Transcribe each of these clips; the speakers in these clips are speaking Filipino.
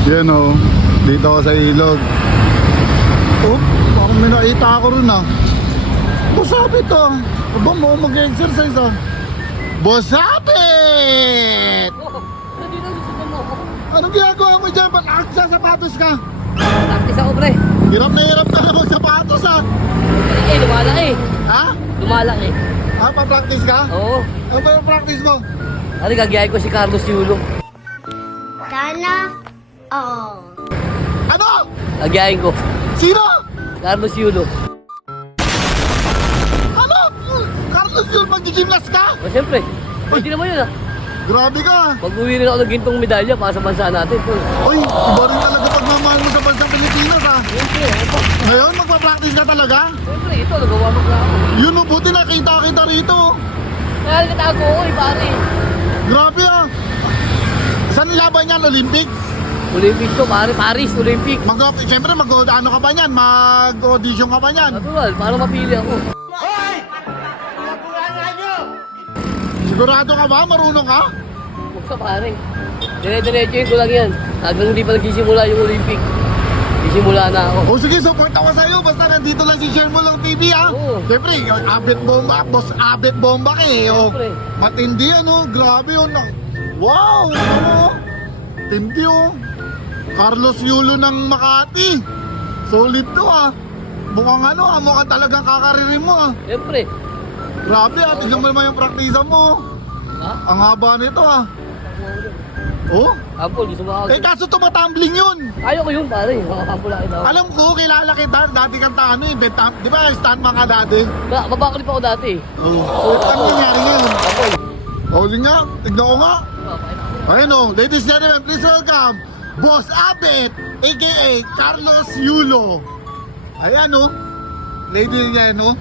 Yan o, dito ako sa ilog. Oh, parang may nakita ako rin ah. Busapit ah. Aba mo mag-exercise ah. Busapit! Anong ginagawa mo dyan? Ba't nagsasapatos ka? Practice ako, pre. Hirap na lang magsapatos ah. Eh, lumalaki. Ha? Lumalaki. Ha? Pa-practice ka? Oo. Ano ba yung practice mo? Ano, gagayahin ko si Carlos Yulo. Sana all. Ano? Gagayahin ko. Sino? Carlos Yulo. Ano? Carlos yun, mag-gymnast ka? O, siyempre. Pwede naman yun, ah. Grabe ka. Pag-uwi rin ako ng gintong medalya para sa bansa natin. Uy, iba rin talaga pagmamahal mo sa bansang Pilipinas ha. Siyempre, ano? Ngayon, magpa-practice ka talaga? Siyempre, ito, nagawa mo ka ako. Yun o, buti nakita kita rito. Kaya natago ko, pare. Grabe ah. Saan laban yan? Olympics? Olympics to, pare. Paris, Olympic. Siyempre, ano ka pa niyan? Mag-audition ka pa niyan? Natural, para mapili ako. Sigurado ka ba? Marunong ka? Huwag ka, pare. Dire-diretsuhin ko lang yan. Hanggang hindi pa nagsisimula yung Olympic. Sisimula na ako. O sige, support ako sa'yo. Basta nandito lang si Sherman TV ha. Oo. Siyempre, yung Abet Bomba, boss Abet Bomba ka eh. O, Siyempre. matindi ano, grabe yun. Wow, ano? Tindi oh. Carlos Yulo ng Makati. Solid to ah. Mukhang ano ah, mukhang talagang kakaririn mo ah. Siyempre. Grabe ah, tignan mo naman yung praktisa mo. Ha? Ang haba nito ah. Oh? Ampol, gusto mo ako. Eh kaso tumatumbling yun. Ayaw ko yun, pare. Makakampol ako daw. Alam ko, kilala kita. Dati kang ano eh, di ba stuntman ka dati? Mabaklip ako dati. Oo. Oh. Ano nangyari ngayon? Ampol. Oh, yun nga, tignan ko nga. Oh, Ayun oh, ladies and gentlemen, please welcome Boss Abet, a.k.a. Carlos Yulo. Ayan oh. Ladies and gentlemen, oh.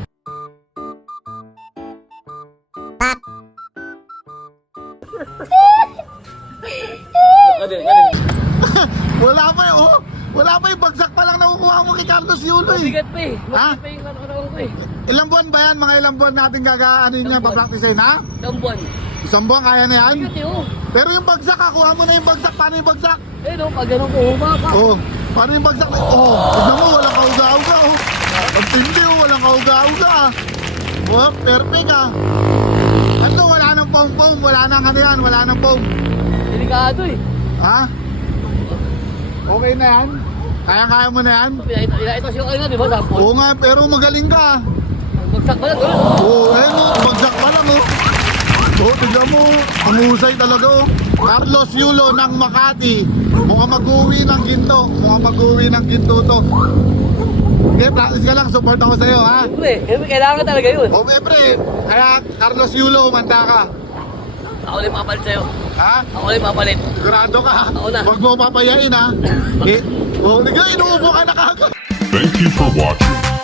Wala pa eh, oh. Wala pa yung bagsak pa lang nakukuha mo kay Carlos Yulo eh. Mabigat pa eh. Ha? Mabigat pa yung ano ko eh. Ilang buwan ba yan? Mga ilang buwan natin ano yun yan, papracticein ha? Isang buwan. Isang buwan kaya na yan? Mabigat eh oh. Pero yung bagsak, kuha mo na yung bagsak. Paano yung bagsak? Eh no, pag ganun ko humapa. Oh, paano yung bagsak? Oh, tignan mo, walang kauga-uga oh. Ang tindi oh, walang kauga-uga ah. Oh, perfect ah. Ano, wala nang foam-foam, wala nang ano yan, wala nang foam. Delikado eh. Ha? Okay na yan? Kaya-kaya mo na yan? Ito siya kanina, di ba? Sampol. Oo nga, pero magaling ka ah. Bagsak pa lang, gano'n. Oo, ayun oh, bagsak pa lang oh. Oh, tignan mo, ang husay talaga oh. Carlos Yulo ng Makati. Mukhang mag-uwi ng ginto. Mukhang mag-uwi ng ginto to. Okay, practice ka lang, support ako sa'yo ha. Siyempre, kailangan talaga yun. O pre, kaya Carlos Yulo, umanda ka. Ako ulit papalit sa'yo. Ha? Ako ulit papalit. Sigurado ka. Ako na. Huwag mo papayain ha. Okay? O, tignan, inuubo ka na kagad. Thank you for watching.